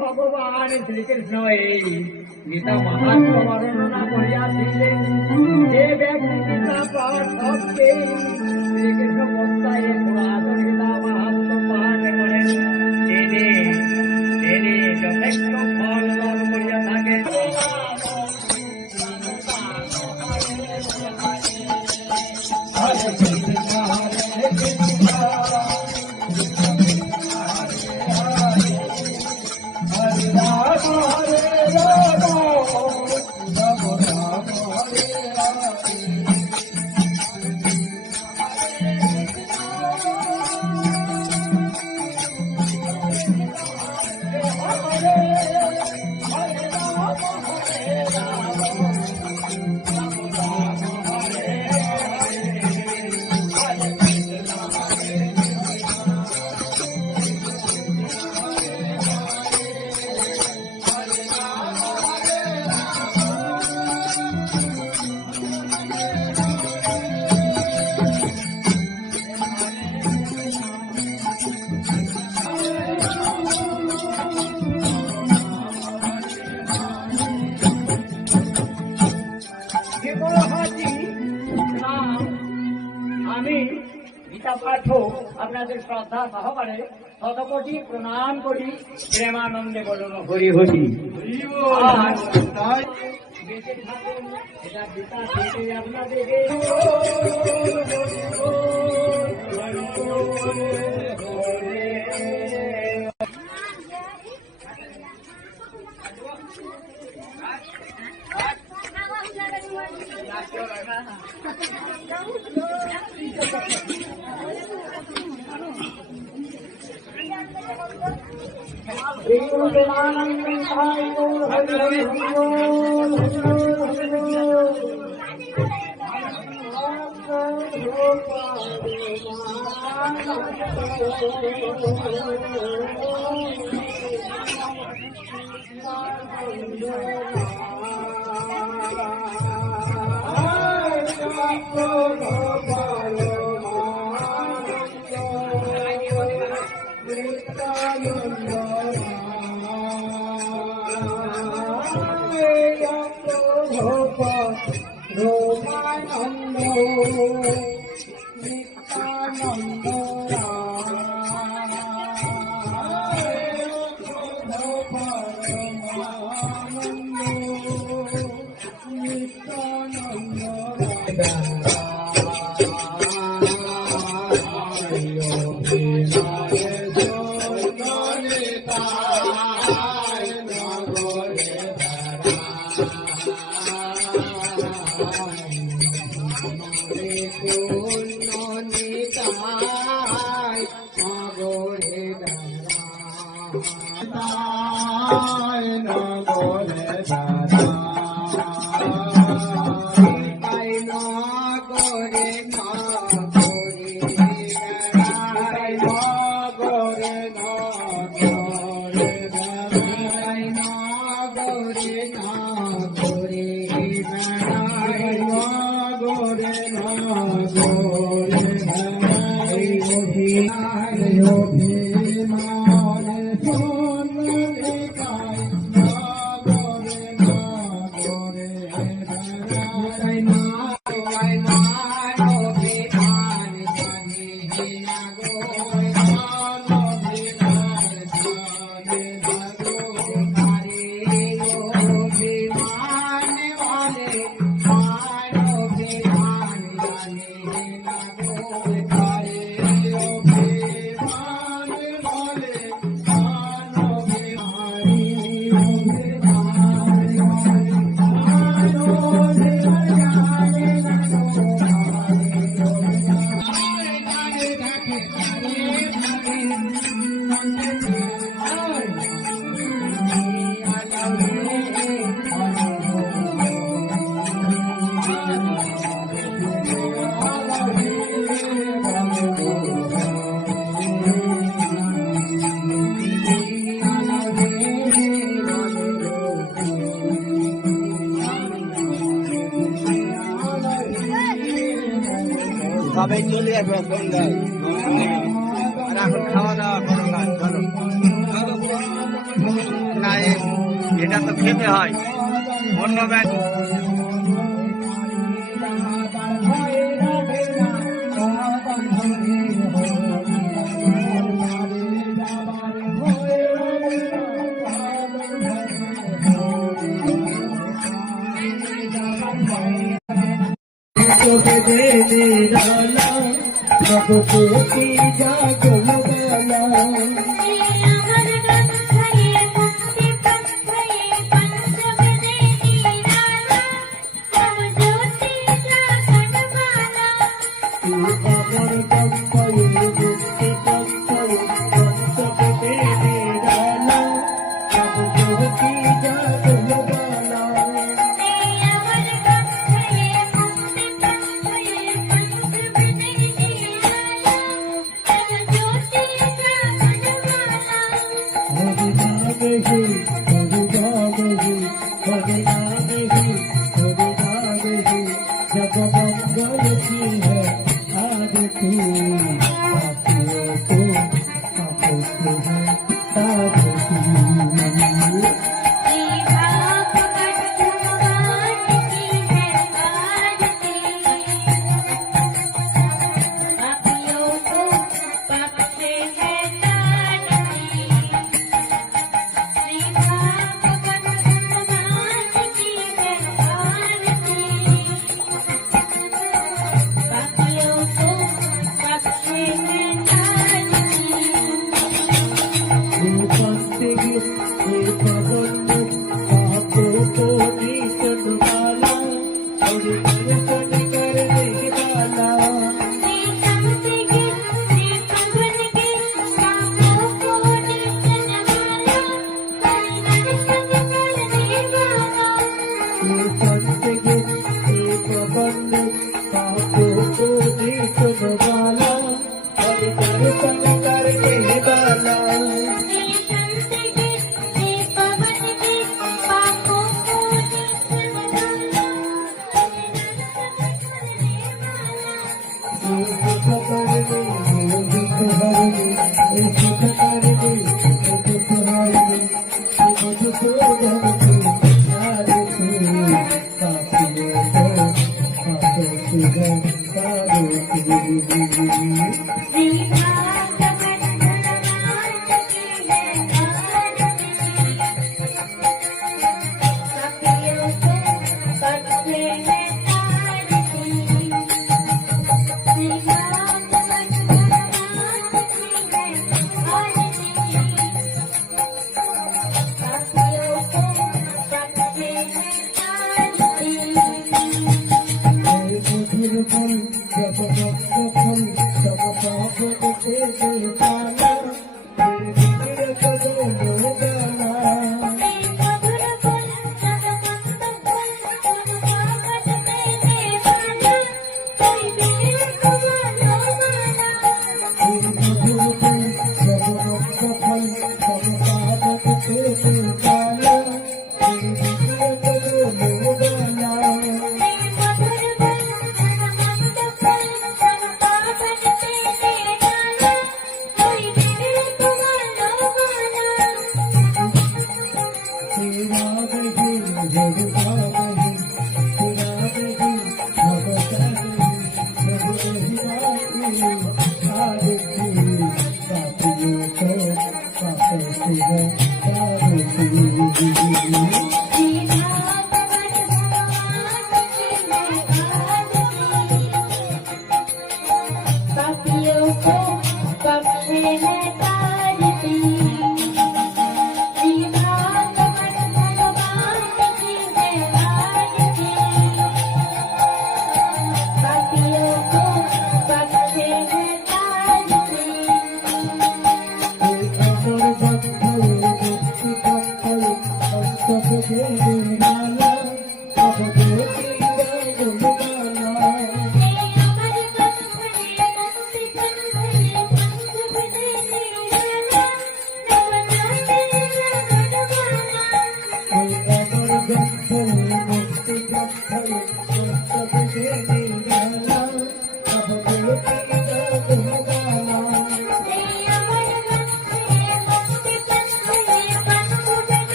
ভগবান শ্রীকৃষ্ণ এই গীতা মাহাত্ম বর্ণনা করিয়াছিলেন। যে ব্যক্তি গীতা পাঠ করতে শ্রীকৃষ্ণ বক্তায় পুরাতন গীতা মাহাত্ম পাঠ করেন তিনি যথেষ্ট ফল লাভ করিয়া থাকেন। আমি গীতা পাঠ আপনাদের শ্রদ্ধা সহকারে শতকোটি প্রণাম করি, প্রেমানন্দে বলুন হরি হরি। বেঁচে থাকুন, এটা গীতা থেকে আপনাদেরকে সবাই চলে আসবে সন্ধ্যায় আর এখন খাওয়া দাওয়া করো না চলো না এটা তো খেতে হয় অন্য ব্যাগ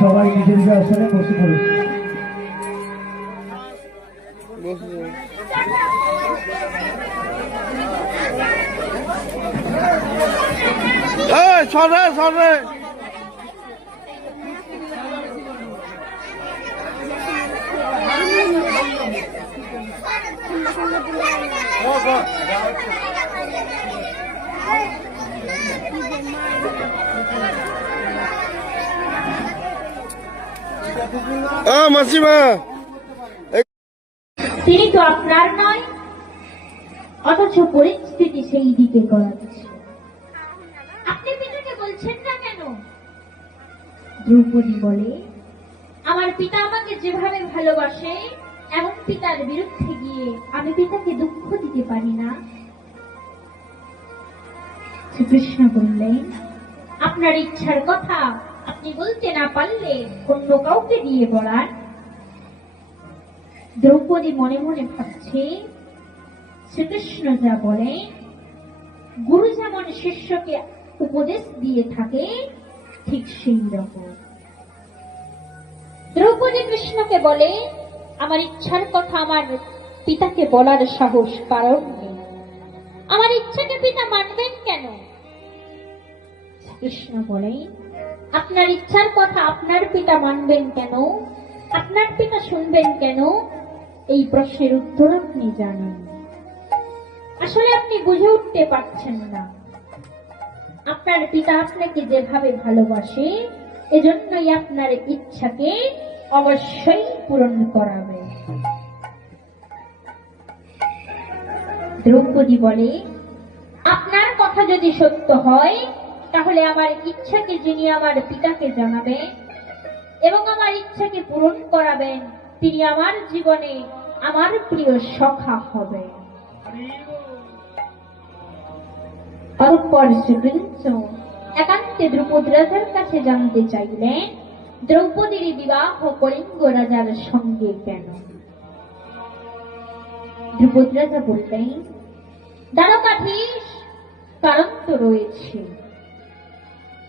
সবাই নিজের নিজের আসনে বসে পড়ুন। সরে সরে মাসিমা তিনি তো আপনার নয়, অথচ পরিস্থিতি সেই দিকে করাচ্ছে। আপনি পিতাকে বলছেন না কেন? দ্রৌপদী বলে, আমার পিতা আমাকে যেভাবে ভালোবাসে এমন পিতার বিরুদ্ধে গিয়ে আমি পিতাকে দুঃখ দিতে পারি না। শ্রীকৃষ্ণ বললেন, আপনার ইচ্ছার কথা আপনি বলতে না পারলে অন্য কাউকে দিয়ে বলান। দ্রৌপদী মনে মনে ভাবছে, শ্রীকৃষ্ণ যা বলে, গুরু যেমন শিষ্যকে উপদেশ দিয়ে থাকে ঠিক সেই রকম। দ্রৌপদী কৃষ্ণকে বলে, আমার ইচ্ছার কথা আমার পিতাকে বলার সাহস কারণ নেই, আমার ইচ্ছাকে পিতা মানবেন কেন? কৃষ্ণ বলে, আপনার ইচ্ছার কথা আপনার পিতা মানবেন কেন, আপনার পিতা শুনবেন কেন? এই প্রশ্নের উত্তর আপনি জানেন। আসলে আপনি বুঝে উঠতে পারছেন না। আপনার পিতা আপনাকে যেভাবে ভালোবাসে, এজন্যই আপনার ইচ্ছাকে অবশ্যই পূরণ করাবে। দ্রৌপদী বলে, আপনার কথা যদি সত্য হয়, তাহলে আমার ইচ্ছাকে যিনি আমার পিতাকে জানাবেন এবং আমার ইচ্ছাকে পূরণ করাবেন, তিনি আমার জীবনে আমার প্রিয় সখা হবে। অতঃপর শ্রীকৃষ্ণ একান্তে দ্রৌপদী রাজার কাছে জানতে চাইলেন, দ্রৌপদীর বিবাহ কলিঙ্গ রাজার সঙ্গে কেন? দ্রৌপদী রাজা বললেন, দ্বারকাধীশ, কারণ তো রয়েছে।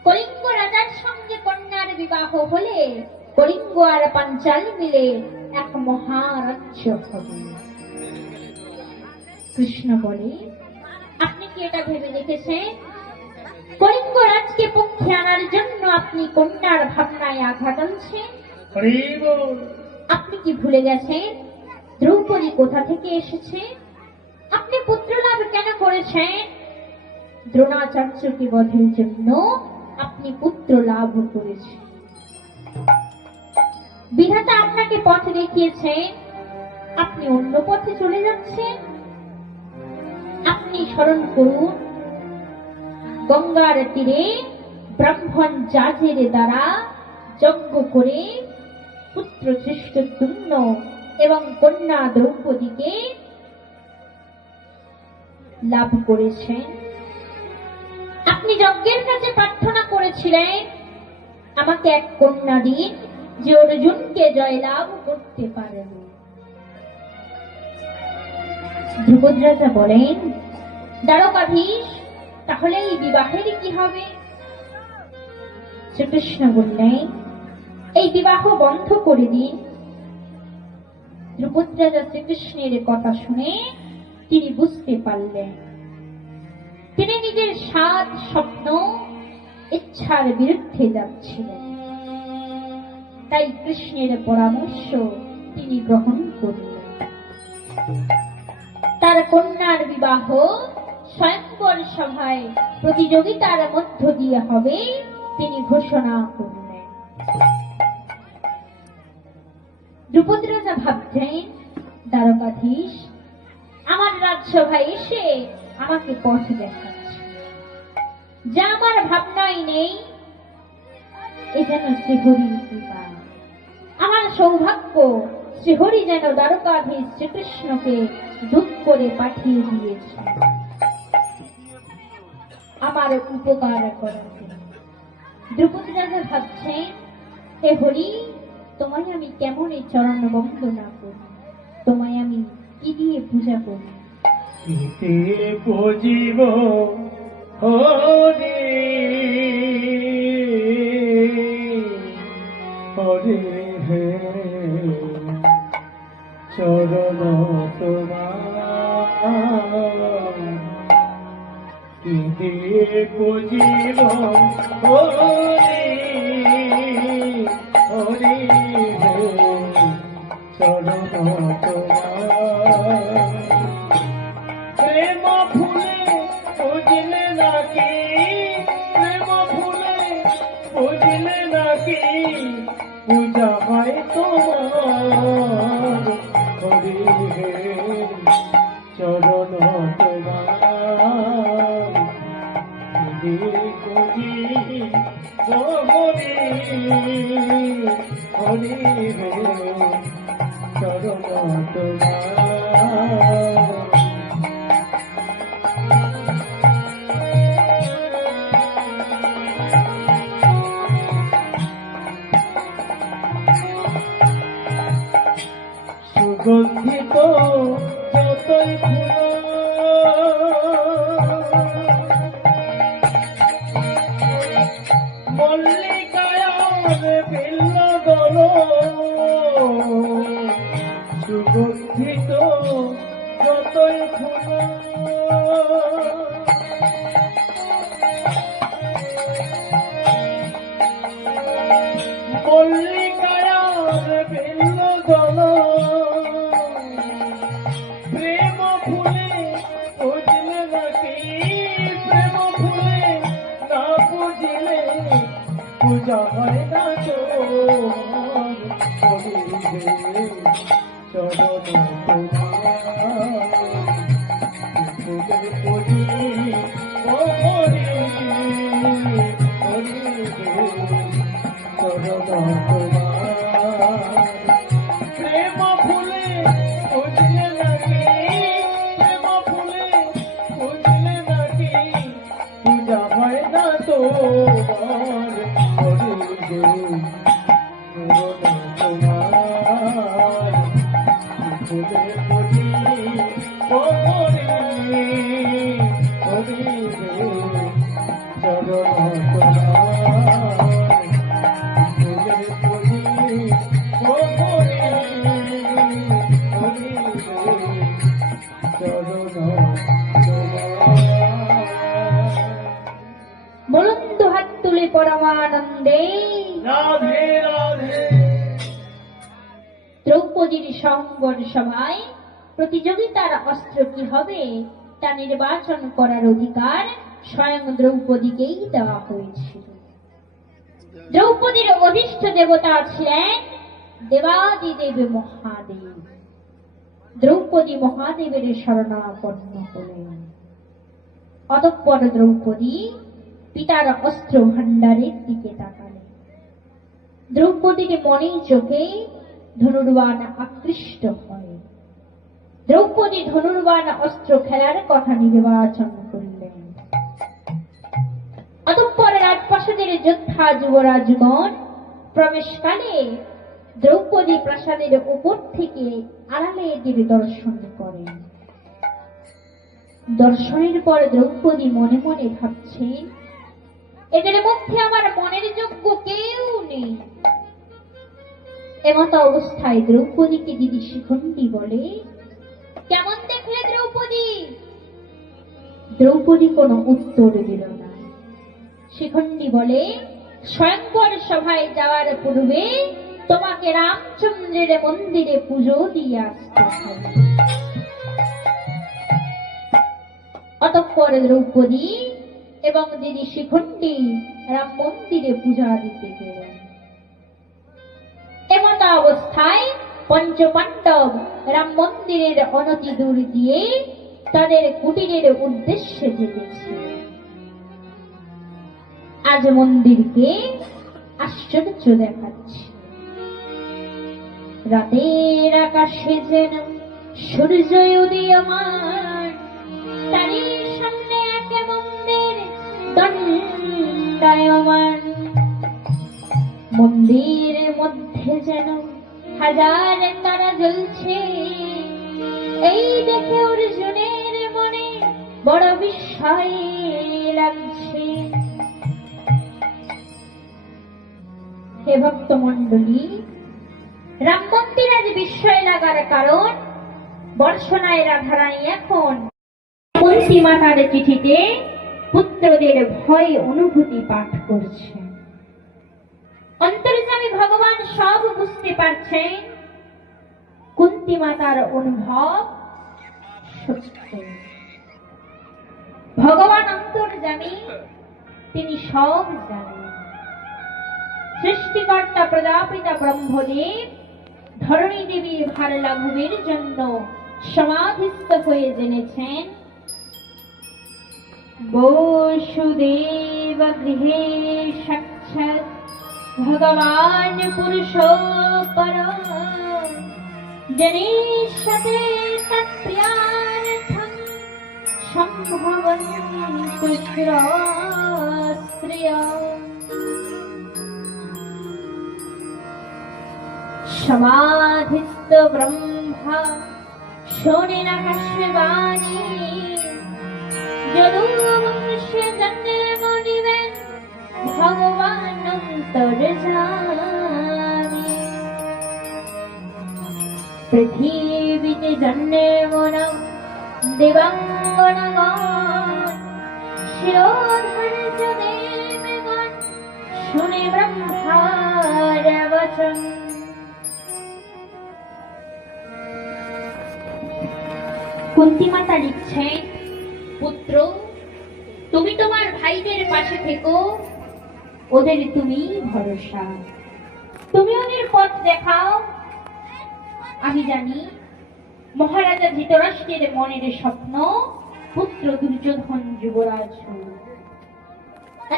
কলিঙ্গ রাজার সঙ্গে কন্যার বিবাহ হলে কলিঙ্গ আর পাঞ্চাল মিলে এক মহারাজ্য হবে। কৃষ্ণ বলে, আপনি কি এটা ভেবে দেখেছেন? কলিঙ্গ রাজকে পক্ষে আনার জন্য আপনি কন্যার ভাবনায় আঘাত আনছেন? আপনি কি ভুলে গেছেন দ্রৌপদী কোথা থেকে এসেছে? আপনি পুত্র লাভ কেন করেছেন? দ্রোণাচার্যকে বধের জন্য আপনি পুত্র লাভ করেছেন। বিধাতা আপনাকে পথ দেখিয়েছেন, আপনি অন্য পথে চলে যাচ্ছেন। আপনি স্মরণ করুন, গঙ্গার তীরে ব্রাহ্মণ জাজের দ্বারা যজ্ঞ করে পুত্র ধৃষ্টদ্যুম্ন এবং কন্যা দ্রৌপদীকে লাভ করেছেন। আপনি যজ্ঞের কাছে প্রার্থনা করেছিলেন, আমাকে এক কন্যা দিন যে অর্জুনকে জয়লাভ করতে পারেন। দ্রৌপদী রাজা বলেন, দ্বারকাধীশ, তাহলে এই বিবাহের কি হবে? শ্রীকৃষ্ণ বললেন, এই বিবাহ বন্ধ করে দিন। দ্রৌপদী রাজা শ্রীকৃষ্ণের কথা শুনে তিনি বুঝতে পারলেন তিনি নিজের সাত স্বপ্ন ইচ্ছার বিরুদ্ধে যাচ্ছিলেন। তাই কৃষ্ণের পরামর্শ তিনি গ্রহণ করলেন। তার কন্যার বিবাহ স্বয়ংবর সভায় প্রতিযোগিতার মধ্য দিয়ে হবে তিনি ঘোষণা করলেন। দ্রৌপদী রাজা ভাবছেন, দ্বারকাধীশ আমার রাজসভায় এসে আমাকে পথ দেখাচ্ছে, যা আমার ভাবনাই নেই। এ যেন শ্রীহরির কৃপা, আমার সৌভাগ্য। শ্রীহরি যেন দ্বারকাধীশ শ্রীকৃষ্ণকে দূত করে পাঠিয়ে দিয়েছে আমার উপকার করতে। দ্রৌপদী রাজা ভাবছেন, হে হরি, তোমায় আমি কেমন এই চরণ বন্দনা করি, তোমায় আমি কি দিয়ে পূজা করি। পুজিব হরি হরি হে চরণ তোমার কি দিয়ে পুজিব হরি হরি হে চরণ তোমার প্রেম ফুলে বুঝলে নাকি, প্রেম ফুলে বুঝলে নাকি পূজা হয় তোমার হরি হে চরণ তোমার হরি হরি হে চরণ তোমার। সুগন্ধিত যতই ফুল মল্লিকায়ার বিল্ল দল সুগন্ধিত যতই ফুল মল্লিকায়ার বিল্ল দল প্রেম ফুলে বুঝলে নাকি প্রেম ফুলে না বুঝলে পূজা হয় না চরণ প্রেম ফুলে বুঝলে নাকি প্রেম ফুলে বুঝলে নাকি পূজা হয় না তো বলুন দুহাত তুলে পরমানন্দে রাধে রাধে। দ্রৌপদীর সংবর সভায় প্রতিযোগিতার অস্ত্র কি হবে তা নির্বাচন করার অধিকার স্বয়ং দ্রৌপদীকেই দেওয়া হয়েছিল। দ্রৌপদীর অধিষ্ঠ দেবতা ছিলেন দেবাদিদেব মহাদেব। দ্রৌপদী মহাদেবের শরণাপন্ন হলেন। অতঃপর দ্রৌপদী পিতার অস্ত্র ভাণ্ডারের দিকে তাকালেন। দ্রৌপদীর মনে চোখে ধনুর্বাণ আকৃষ্ট হয়। দ্রৌপদী ধনুর্বাণ অস্ত্র খেলার কথা নির্বাচন করলেন। অতঃপর রাজপ্রাসাদের যোদ্ধা যুবরাজগণ প্রবেশকালে দ্রৌপদী প্রাসাদের উপর থেকে আড়ালে দেবী দর্শন করেন। দর্শনের পর দ্রৌপদী মনে মনে ভাবছেন, এদের মধ্যে আমার মনের যোগ্য কেউ নেই। এমত অবস্থায় দ্রৌপদীকে দিদি শিখণ্ডী বলে, কেমন দেখলে দ্রৌপদী? দ্রৌপদী কোনো উত্তর দিল না। শিখণ্ডী বলে, স্বয়ংবর সভায় যাওয়ার পূর্বে তোমাকে রামচন্দ্রের মন্দিরে পুজো দিয়ে আসতে হবে। অতঃপর দ্রৌপদী এবং দিদি শিখণ্ডী রাম মন্দিরে পূজা দিতে গেলেন। এমত অবস্থায় পঞ্চপাণ্ডব রাম মন্দিরের অনতি দূর দিয়ে তাদের কুটিরের উদ্দেশ্যে যেতেছে। আজ মন্দিরকে আশ্চর্য দেখাচ্ছে। রাতের আকাশে যেন সূর্য উদীয়মান, তারই সামনে একে মন্দির দণ্ডায়মান। মন্দিরের মধ্যে যেন হাজার তারা জ্বলছে। এই দেখে অর্জুনের মনে বড় বিস্ময় লাগছে। হে ভক্ত মন্ডলী, রাম মন্দির আজ বিস্ময় লাগার কারণ বর্ষণায় রাধারানী এখন কুন্তী মাতার চিঠিতে পুত্রদের ভয় অনুভূতি পাঠ করছে। অন্তর্যামী ভগবান সব বুঝতে পারছেন। কুন্তী মাতার অনুভব সত্য। ভগবান অন্তর্যামী, তিনি সব জানেন। সৃষ্টিকর্তা প্রজাপিতা ব্রহ্মদেব ধরণী দেবীর ভার লাঘবের জন্য সমাধিস্থ হয়ে জেনেছেন, বসুদেব গৃহে সাক্ষাৎ ভগবান পুরুষ পর, জনিষ্যতে তৎপ্রিয়ার্থং সম্ভবন্তু স্ত্রিয়ঃ। সমাধিস্থ ব্রহ্ম ব্রহ্মা শোনেন আকাশবাণী, যদুবংশে জন্ম নিবেন ভগবান অন্তর্যামী। পৃথিবীতে জন্মেন দেবাঙ্গনাগণ, শিরোধার্য দেবগণ শুনে ব্রহ্মার বচন। কুন্তী মাতা লিখছেন, পুত্র তুমি তোমার ভাইদের পাশে থেকো, ওদের তুমি ভরসা, তুমি ওদের পথ দেখাও। আমি জানি মহারাজা ধৃতরাষ্ট্রের মনের স্বপ্ন পুত্র দুর্যোধন যুবরাজ হোক।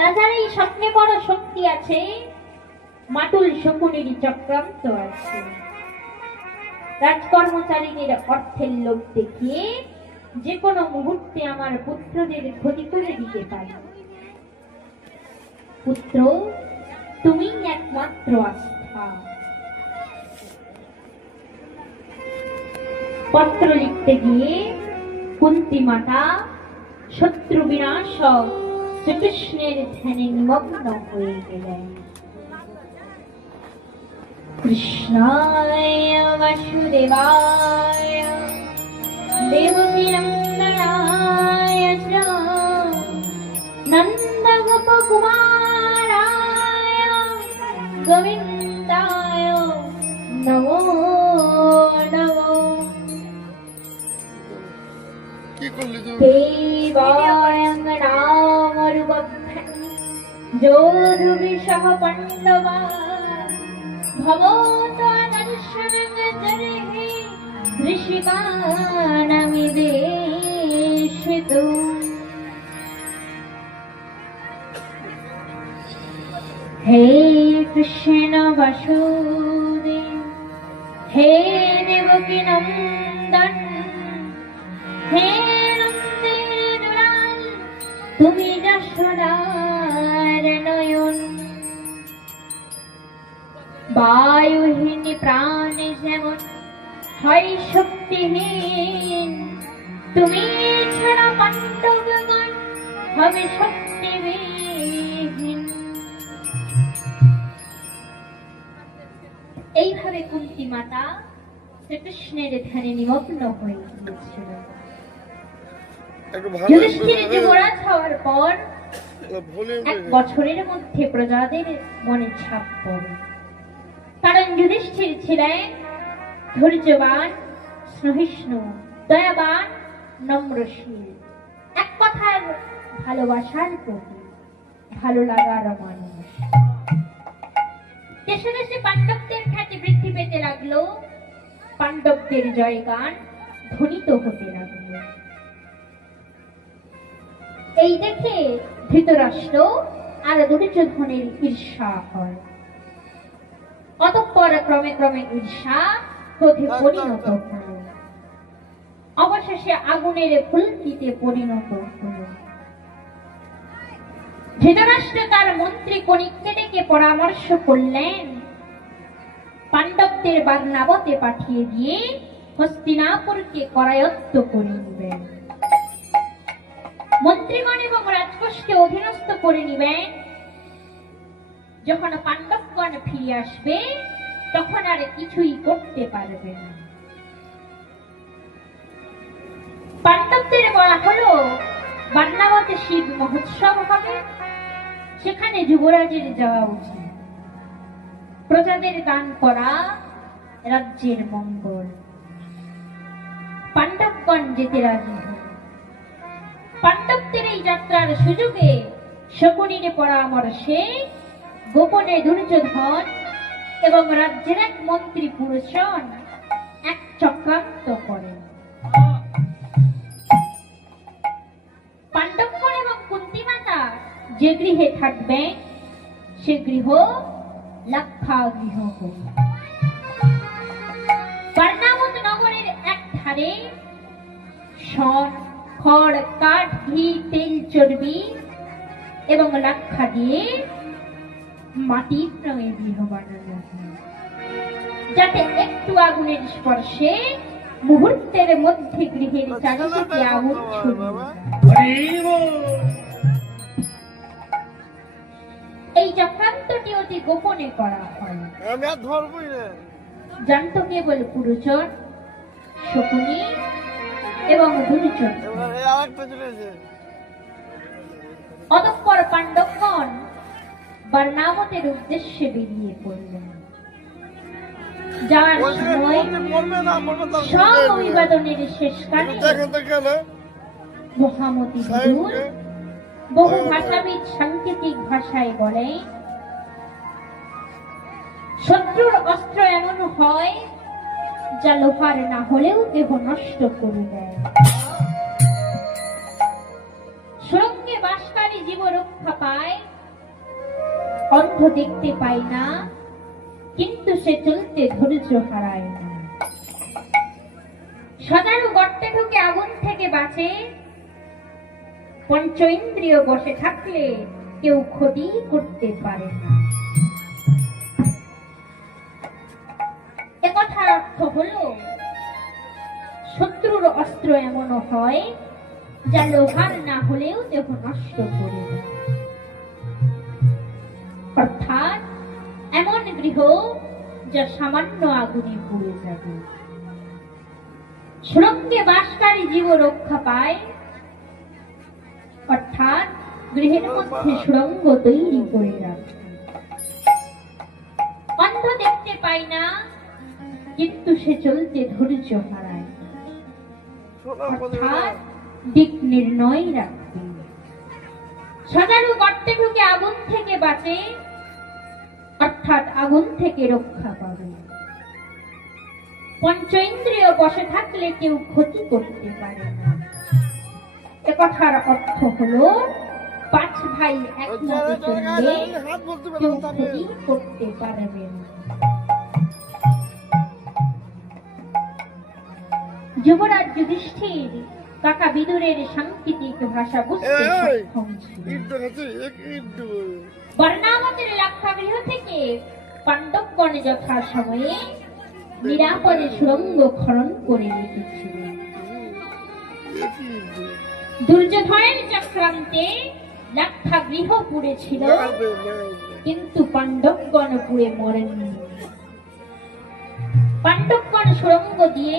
রাজার এই স্বপ্নে বড় শক্তি আছে, মাটুল শকুনের চক্রান্ত আছে। রাজকর্মচারীদের অর্থের লোভ দেখিয়ে যে কোনো মুহূর্তে আমার পুত্রদের ক্ষতি করে দিতে পারি। পুত্র তুমি একমাত্র আস্থা। পত্র লিখতে গিয়ে কুন্তী মাতা শত্রু বিনাশক শ্রীকৃষ্ণের ধ্যানে নিমগ্ন হয়ে গেলেন। কৃষ্ণায় বাসুদেবায় দেবকী নন্দনায় চ নন্দ গোপকুমারায় গোবিন্দায় নমো নমো। দেবায়ং রামরূপধন যোধুবিষহ পাণ্ডবা ভবতো দর্শনং জরেহি ঋষিকানামিদেশিতো। হে কৃষ্ণ বাসুদেব, হে দেবকী নন্দন, হে নন্দের দুলাল, তুমি যশোদার নয়ন। বায়ুহীন প্রাণে যেমন হয় শক্তিহীন, তুমি ছাড়া পাণ্ডবগণ হবে শক্তিবিহীন। এইভাবে কুন্তী মাতা শ্রীকৃষ্ণের ধ্যানে নিমগ্ন হয়ে গিয়েছিল। যুধিষ্ঠির যুবরাজ হওয়ার পর 1 বছরের মধ্যে প্রজাদের মনে ছাপ পড়ে। কারণ যুধিষ্ঠির ছিলেন ধৈর্যবান, সহিষ্ণু, দয়াবান, নম্রশীল, এক কথার ভালোবাসার প্রতি, ভালো লাগার মানুষ। দেশে দেশে পাণ্ডবদের খ্যাতি বৃদ্ধি পেতে লাগলো, পাণ্ডবদের জয়গান ধ্বনিত হতে লাগলো। এই দেখে ধৃতরাষ্ট্র আর দুর্যোধনের ঈর্ষা হয়। অতঃপর ক্রমে ক্রমে ঈর্ষা ক্রোধে পরিণত হল, অবশেষে আগুনের ফুলকিতে পরিণত হল। ধৃতরাষ্ট্র তার মন্ত্রী কণিককে ডেকে পরামর্শ করলেন, পাণ্ডবদের বাগনাবতে পাঠিয়ে দিয়ে হস্তিনাপুরকে করায়ত্ত করে নেবেন। মন্ত্রীগণ এবং রাজকোষকে অধীনস্থ করে নিবেন। যখন পাণ্ডবগণ ফিরে আসবে তখন আর কিছুই করতে পারবে না। পাণ্ডবদের বলা হলো বাগনাবতে শিব মহোৎসব হবে, সেখানে যুবরাজের যাওয়া উচিত। প্রজাদের দান করা রাজ্যের মঙ্গল। পাণ্ডবগণ যেতে রাজি হল। পাণ্ডবদের এই যাত্রার সুযোগে শকুনির পরামর্শে গোপনে দুর্যোধন এবং রাজ্যের এক মন্ত্রী পুরুষন এক চক্রান্ত করেন। পাণ্ডবগণ এবং কুন্তী মাতা যে গৃহে থাকবেন সে গৃহ লাক্ষা গৃহ হোক। বারনাবত নগরের এক ধারে স্বর্ণ, খড়, কাঠ, ঘি, তেল, চর্বি এবং লাক্ষা দিয়ে মাটির রঙের গৃহ বানানো হয়, যাতে একটু আগুনের স্পর্শে মুহূর্তের মধ্যে গৃহের চারিদিকে আগুন ছড়িয়ে যায়। হরি বল। এই চক্রান্তটি অতি গোপনে করা হয়। আমি আর ধরবই না। জানত কেবল পুরুচর, শকুনি এবং দুর্যোধন। এবার এই আরেকটা চলে এসেছে। অতঃপর পাণ্ডবগণ বার্নাবতের উদ্দেশ্যে বেরিয়ে পড়লেন। যাওয়ার সময় মরবে না, মরবে তার সব অভিবাদনের শেষকালে দেখেন তো কেন মহামতি বিদুর বহু ভাষাবিদ সাংকেতিক ভাষায় বলে, শত্রুর অস্ত্র এমন হয় যা লোহার না হলেও দেহ নষ্ট করে দেয়। সুরঙ্গে বাসকারী জীব রক্ষা পায়, অন্ধ দেখতে পায় না, কিন্তু সে চলতে ধৈর্য হারায় না। সদারু গর্তে ঢুকে আগুন থেকে বাঁচে, পঞ্চ ইন্দ্রিয় বসে থাকলে কেউ ক্ষতি করতে পারে না। একথার অর্থ হলো শত্রুর অস্ত্র এমন হয় যা লোহার না হলেও দেহ নষ্ট করে দেয়। অর্থাৎ এমন গৃহ যা সামান্য আগুনে পুড়ে যাবে। সুরঙ্গে বাসকারী জীব রক্ষা পায়, অর্থাৎ গৃহের মধ্যে সুরঙ্গ তৈরি করে রাখে। অন্ধ দেখতে পায় না, কিন্তু সে চলতে ধৈর্য হারায়, অর্থাৎ দিক নির্ণয় রাখবে। সদারু গর্তে ঢুকে আগুন থেকে বাঁচে, অর্থাৎ আগুন থেকে রক্ষা পাবে। পঞ্চ ইন্দ্রিয় বসে থাকলে কেউ ক্ষতি করতে পারে না। একথার অর্থ হলো পাঁচ ভাই একমত চললে কেউ ক্ষতি করতে পারবে না। যুবরাজ যুধিষ্ঠির কাকা বিদুরের সাংকেতিক ভাষা বুঝতে সক্ষম ছিল। বর্ণাবতের লাক্ষাগৃহ থেকে পাণ্ডবগণ যথা সময়ে নিরাপদে সুরঙ্গ খনন করে রেখেছিলেন। দুর্যোধনের চক্রান্তে লাক্ষাগৃহ পুড়েছিল, কিন্তু পাণ্ডবগণ পুড়ে মরেননি। পাণ্ডবগণ সুরঙ্গ দিয়ে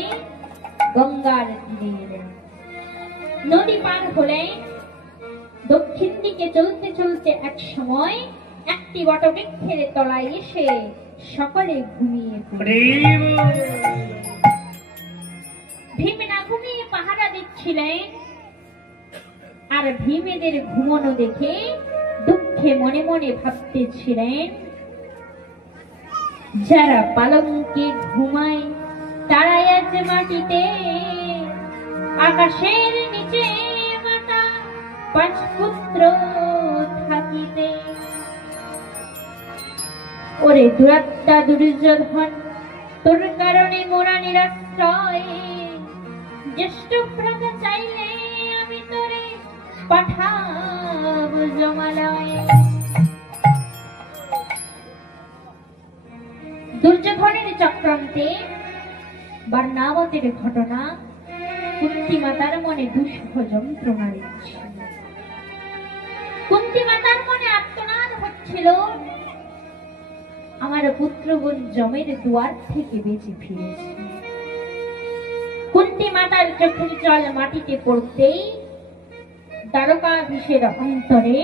গঙ্গার তীরে এলেন। নদী পার হলে দক্ষিণ দিকে চলতে চলতে এক সময় একটি বটবৃক্ষের তলায় এসে সকলে ঘুমিয়ে পড়লেন। ভীম না ঘুমিয়ে পাহারা দিচ্ছিলেন, আর ভীমেদের ঘুমানো দেখে দুঃখে মনে মনে ভাবতেছিলেন, যারা পালঙ্কে ঘুমায় তারাই আজ মাটিতে, আকাশের নিচে মাতা পাঁচ পুত্র থাকিতে। ওরে দুরাত্মা দুর্যোধন, তোর কারণে মোরা নিরাশ্রয়, জ্যেষ্ঠ ভ্রাতা চাইলে আমি তোরে পাঠাব জমালয়। দুর্যোধনের চক্রান্তে বার্নাবতের ঘটনা কুন্তি মাতার মনে দুঃসহ যন্ত্রণা দিচ্ছিল। কুন্তি মাতার মনে আর্তনাদ হচ্ছিল, আমার পুত্রগণ জমের দুয়ার থেকে বেঁচে ফিরেছে। কুন্তি মাতার চোখের জল মাটিতে পড়তেই দ্বারকাধীশের অন্তরে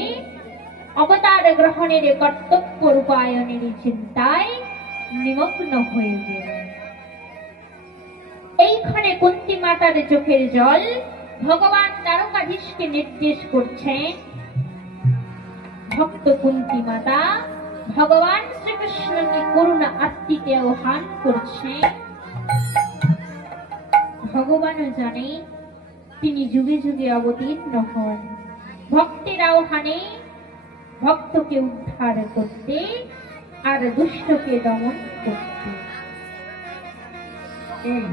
অবতার গ্রহণের কর্তব্য রূপায়নের চিন্তায় নিমগ্ন হয়ে গেল। এইখানে কুন্তি মাতার চোখের জল ভগবান দ্বারকাধীশকে নির্দেশ করছেন, ভক্ত কুন্তি মাতা ভগবান শ্রীকৃষ্ণকে করুণা আত্মিতে আহ্বান করছেন। ভগবানও জানে তিনি যুগে যুগে অবতীর্ণ হন ভক্তের আহ্বানে, ভক্তকে উদ্ধার করতে আর দুষ্টকে দমন করতে।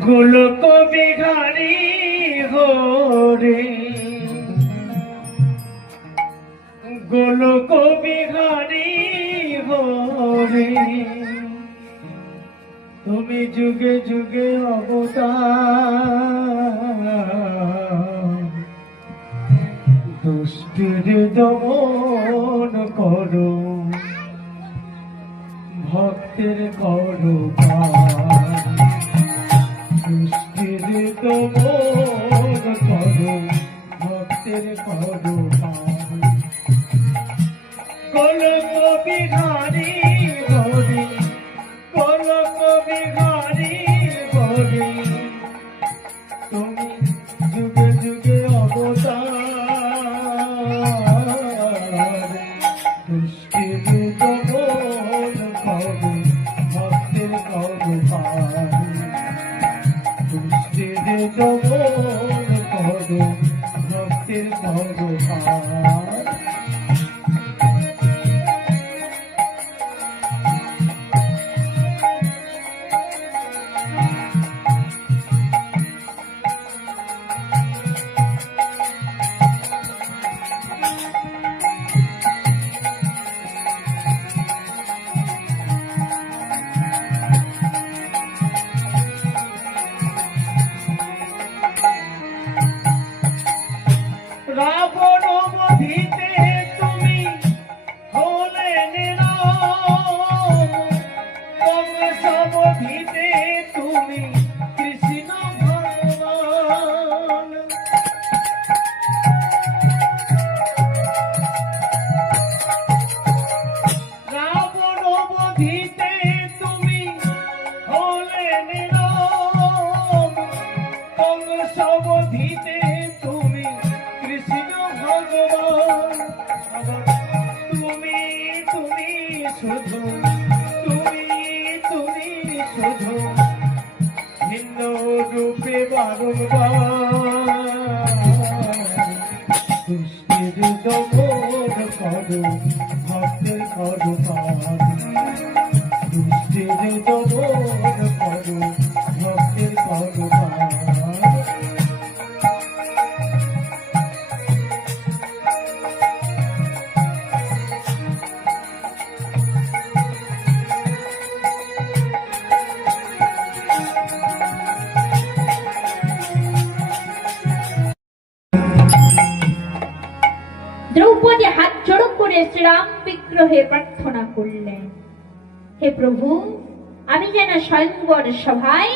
গোলক বিহারী হরে, গোলক বিহারী হরে, তুমি যুগে যুগে অবতার দমন করো, ভক্তের করো পার। সৃষ্টির দমন করো, ভক্তের করো পার। কলঙ্ক বিহারী হরি, কলঙ্ক বিহারী হরি, তুমি যুগে যুগে অবতার। দুষ্টির দমন করো, ভক্তের করো পার। দুষ্টির দমন করো, ভক্তের করো পার। রাবণ বধিতে তুমি হলে নীরব, কংস বধিতে তুমি কৃষ্ণ ভগবান। রাবণ বধিতে তুমি হলে নীরব, কংস বধিতে তুমি কৃষ্ণ ভগবান। তুমি তুমি শুধু, তুমি তুমি শুধু ভিন্ন রূপে বারংবার। দুষ্টের দমন করো, ভক্তের করো পার। দুষ্টের দমন করো, ভক্তের করো পার। দ্রৌপদী হাত জড়ো করে শ্রীরাম বিগ্রহে প্রার্থনা করলেন, হে প্রভু, আমি যেন স্বয়ংবর সভায়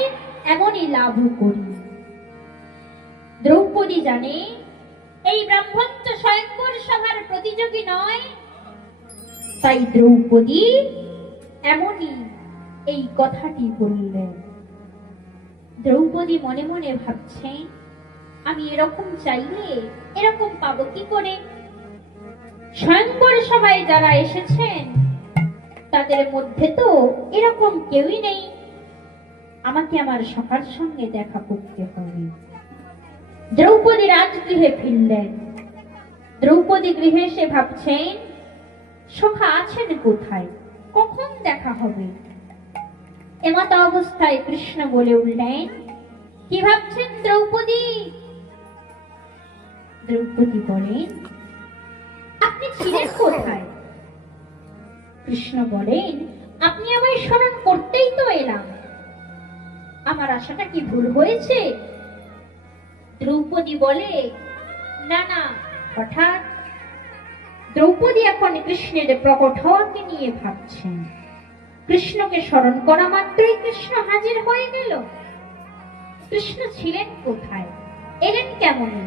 এমনই লাভ করি। দ্রৌপদী জানে এই ব্রাহ্মণ তো স্বয়ংবর সভার প্রতিযোগী নয়, তাই দ্রৌপদী এমনই এই কথাটি বললেন। দ্রৌপদী মনে মনে ভাবছেন, আমি এরকম চাইলে এরকম পাবো কি করে? স্বয়ংবর সভায় যারা এসেছেন তাদের মধ্যে তো এরকম কেউই নেই, আমাকে আমার সখার সঙ্গে দেখা করতে হবে। দ্রৌপদী রাজগৃহে ফিরলেন। দ্রৌপদী গৃহে এসে ভাবছেন, সখা আছেন কোথায়, কখন দেখা হবে? এমত অবস্থায় কৃষ্ণ বলে উঠলেন, কি ভাবছেন দ্রৌপদী? দ্রৌপদী বলেন, আপনি ছিলেন কোথায়? কৃষ্ণ বলেন, আপনি আমায় স্মরণ করতেই তো এলাম, আমার আশাটা কি ভুল হয়েছে? দ্রৌপদী বলে, না না, হঠাৎ। দ্রৌপদী এখন কৃষ্ণের প্রকট হওয়াকে নিয়ে ভাবছেন। কৃষ্ণকে স্মরণ করা মাত্রই কৃষ্ণ হাজির হয়ে গেল। কৃষ্ণ ছিলেন কোথায়, এলেন কেমনে?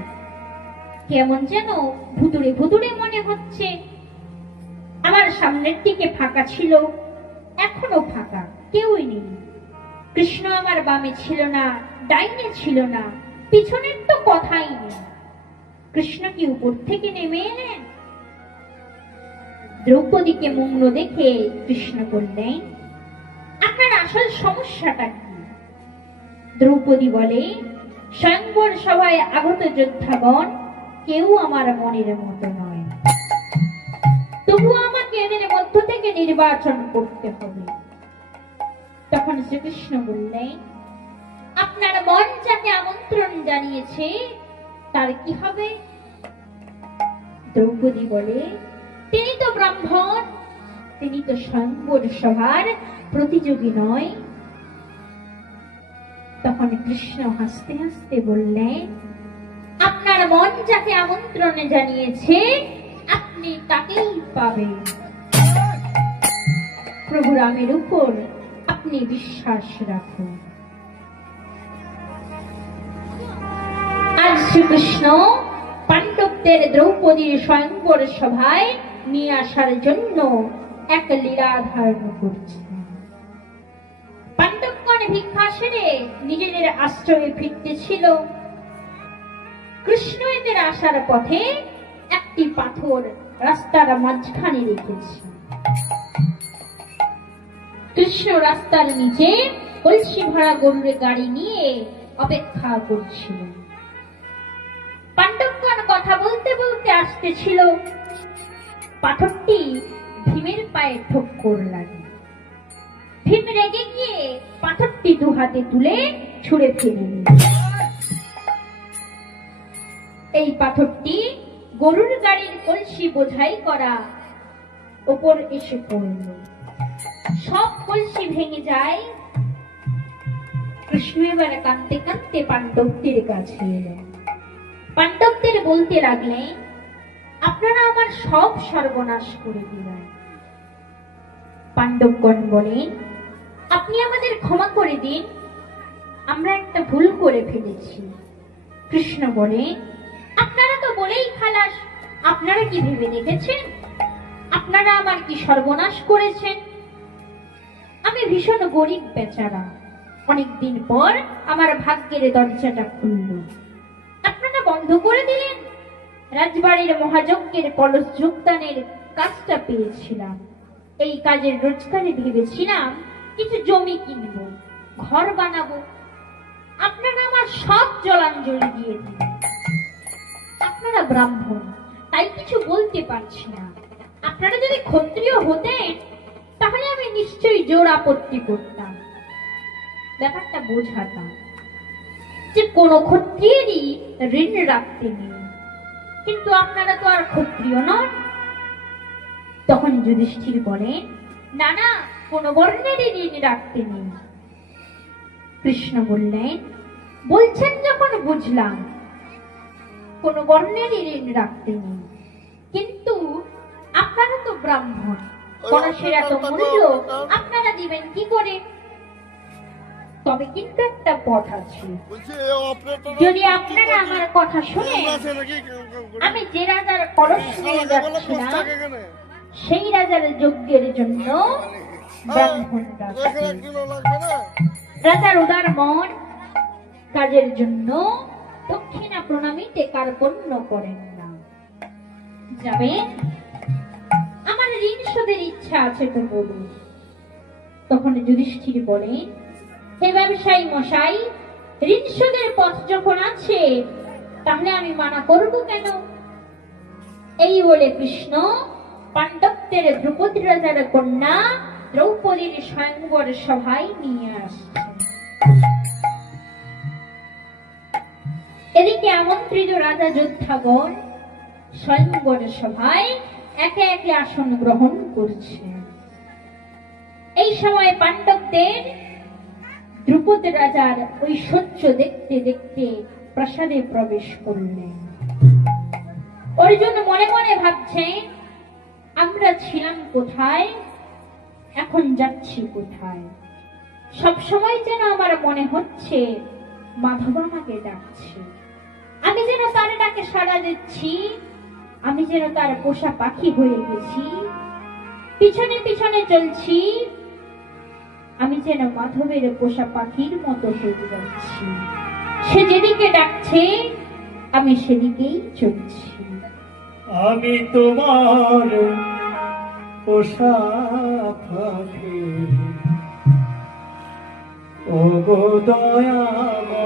কেমন যেন ভুতুড়ে ভুতুড়ে মনে হচ্ছে। আমার সামনের দিকে ফাঁকা ছিল, এখনো ফাঁকা, কেউই নেই। কৃষ্ণ আমার বামে ছিল না, ডাইনে ছিল না, পিছনের তো কথাই নেই। কৃষ্ণ কি উপর থেকে নেমে এলেন? দ্রৌপদীকে মগ্ন দেখে কৃষ্ণ বললেন, আপনার আসল সমস্যাটা কি? দ্রৌপদী বলে, স্বয়ংবর সভায় আগত যোদ্ধাগণ কেউ আমার মনের মতো নয়, তবু আমাকে এদের মধ্য থেকে নির্বাচন করতে হবে। তখন শ্রীকৃষ্ণ বললেন, আপনার মন যাকে আমন্ত্রণ জানিয়েছে তার কি হবে? দ্রৌপদী বলে, তিনি তো ব্রাহ্মণ, তিনি তো স্বয়ংবর সভার প্রতিযোগী নয়। তখন কৃষ্ণ হাসতে হাসতে বললেন, আপনার মন যাকে আমন্ত্রণ জানিয়েছে আপনি তাকেই পাবেন। প্রভু রামের উপর আপনি বিশ্বাস রাখুন। আজ শ্রীকৃষ্ণ পাণ্ডবদের দ্রৌপদীর স্বয়ংবর সভায় নিয়ে আসার জন্য এক লীলা ধারণ করছে। পাণ্ডবগণ ভিক্ষা সেরে নিজেদের আশ্রমে ফিরতেছিল। কৃষ্ণ এদের আসার পথে একটি পাথর রাস্তার মাঝখানে রেখেছে। কৃষ্ণ রাস্তার নিচে কলসি ভরা গরুর গাড়ি নিয়ে অপেক্ষা করছিল। পাণ্ডবগণ কথা বলতে বলতে আসতেছিল। পাথরটি ভীমের পায়ে ঠোক্কর লাগে। ভীম রেগে গিয়ে পাথরটি দু হাতে তুলে ছুঁড়ে ফেলে দিল। এই পাথরটি গরুর গাড়ির কলসি বোঝাই করা ওপর এসে পড়ল। সব কলসি ভেঙে যায়। কৃষ্ণ এবার কাঁদতে কাঁদতে পাণ্ডবদের কাছে এলেন। পাণ্ডবদের বলতে লাগলেন, আপনারা আমার সব সর্বনাশ করে দিলেন। পাণ্ডবগণ বলেন, আপনি আমাদের ক্ষমা করে দিন, আমরা একটা ভুল করে ফেলেছি। কৃষ্ণ বলেন, আপনারা তো বলেই খালাস, আপনারা কি ভেবে দেখেছেন আপনারা আমার কি সর্বনাশ করেছেন? আমি ভীষণ গরিব বেচারা, অনেকদিন পর আমার ভাগ্যের দরজাটা খুলল, আপনারা বন্ধ করে দিলেন। রাজবাড়ির মহাযজ্ঞের কলস যোগদানের কাজটা পেয়েছিলাম। এই কাজের রোজগারে ভেবেছিলাম কিছু জমি কিনবো, ঘর বানাবো। আপনারা আমার সব জলাঞ্জলি দিয়ে দিলেন। আপনারা ব্রাহ্মণ, তাই কিছু বলতে পারছি না। আপনারা যদি ক্ষত্রিয় হতেন তাহলে আমি নিশ্চয়ই জোর আপত্তি করতাম, ব্যাপারটা বোঝাতাম যে কোন ক্ষত্রিয়েরই ঋণ রাখতে নেই। কিন্তু আপনারা তো আর ক্ষত্রিয় নন। তখন যুধিষ্ঠির বলেন, না না, কোন বর্ণেরই ঋণ রাখতে নেই। কৃষ্ণ বললেন, বলছেন যখন বুঝলাম, কোন বর্ণেরই ঋণ রাখতে নেই, কিন্তু আপনারা তো ব্রাহ্মণ, কলসের এত মূল্য আপনারা দিবেন কি করে? তবে কিন্তু একটা পথ আছে, যদি আপনারা আমার কথা শুনে আমি যে রাজার কলস নিয়ে যাচ্ছিলাম সেই রাজার যজ্ঞের জন্য ব্রাহ্মণ রাজার উদার মন কাজের জন্য দক্ষিণা প্রণামীতে কার্পণ্য করেন না, যাবেন? আমার ঋণ শোধের ইচ্ছা আছে তো বলুন। তখন যুধিষ্ঠির বলেন, হে ব্যবসায়ী মশাই, ঋণ শোধের পথ যখন আছে তাহলে আমি মানা করব কেন? এই বলে কৃষ্ণ পাণ্ডবদের দ্রৌপদী রাজার কন্যা দ্রৌপদীর স্বয়ংবর সভায় নিয়ে আসছে। এদিকে আমন্ত্রিত রাজা যোদ্ধাগণ স্বয়ংবর সভায় একে একে আসন গ্রহণ করছে। এই সময় পাণ্ডবদের দ্রুপদ রাজার ঐশ্বর্য দেখতে দেখতে প্রাসাদে প্রবেশ করলেন। অর্জুন মনে মনে ভাবছে, আমরা ছিলাম কোথায়, এখন যাচ্ছি কোথায়? সবসময় যেন আমার মনে হচ্ছে মাধব আমাকে ডাকছে, আমি যেন তার ডাকে সাড়া দিচ্ছি, আমি যেন তার পোষা পাখি হয়ে গেছি, পিছনে পিছনে চলছি, আমি যেন মাধবের পোষা পাখির মতো হয়ে যাচ্ছি। সে যেদিকে ডাকছে আমি সেদিকেই চলছি। আমি তোমার পোষা পাখি, ও গো দয়াময়,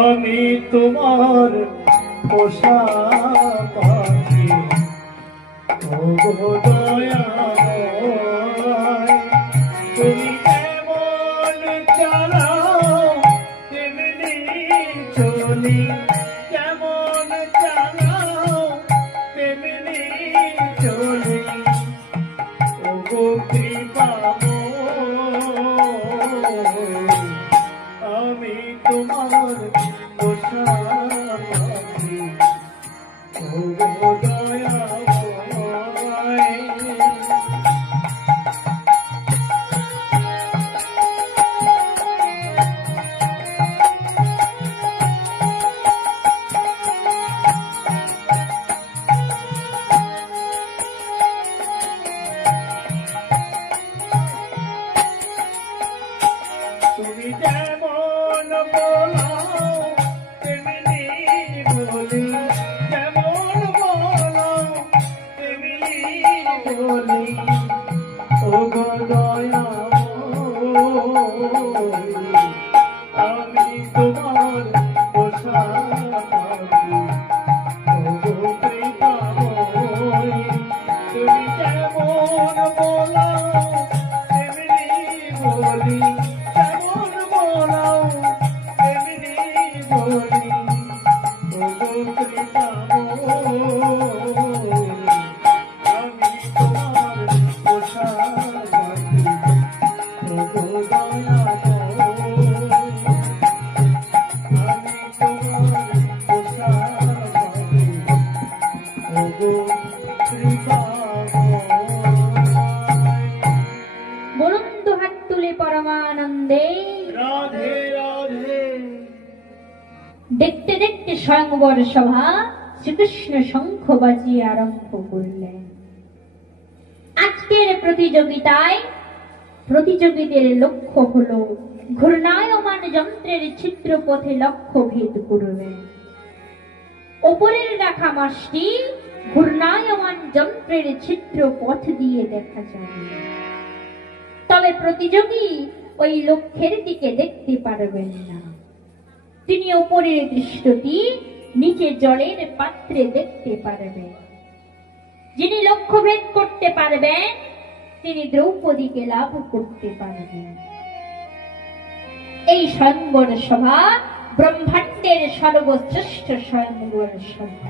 আমি তোমার পোষা পাখি, ও গো দয়াময়, তুমি যেমন চালাও তেমনি চলি, যেমন চালাও তেমনি চলি, ও গো কৃপাময়, আমি তোমার পোষা তুমি যেমন বলাও তেমনি বলি, যেমন বলাও তেমনি বলি। ও গো দয়াময়, আমি তোমার পোষা পাখি। ও গো কৃপাময়, তুমি যেমন বলাও তেমনি বলি, যেমন বলাও তেমনি বলি। ও গো কৃপাময়, আমি তোমার পোষা পাখি। ও গো দয়াময়, আমি তোমার পোষা পাখি। ও গো কৃপাময়। বলুন দুহাত তুলে পরমানন্দে। রাধে রাধে। দেখতে দেখতে স্বয়ংবর সভা শ্রীকৃষ্ণ শঙ্খ বাজিয়ে আরম্ভ করলেন। আজকের প্রতিযোগিতায় প্রতিযোগীদের লক্ষ্য হলো ঘূর্ণায়মান যন্ত্রের ছিদ্রপথে লক্ষ্য ভেদ করবেন। ওপরের রাখা মাসটি ঘূর্ণায়মান যন্ত্রের ছিদ্র পথ দিয়ে দেখা যাবে, তবে প্রতিযোগী ওই লক্ষ্যের দিকে দেখতে পারবেন না। তিনি ওপরের দৃশ্যটি নিচে জলের পাত্রে দেখতে পারবেন। যিনি লক্ষ্যভেদ করতে পারবেন তিনি দ্রৌপদীকে লাভ করতে পারবেন। এই স্বয়ংবর সভা ব্রহ্মাণ্ডের সর্বশ্রেষ্ঠ স্বয়ংবর সভা।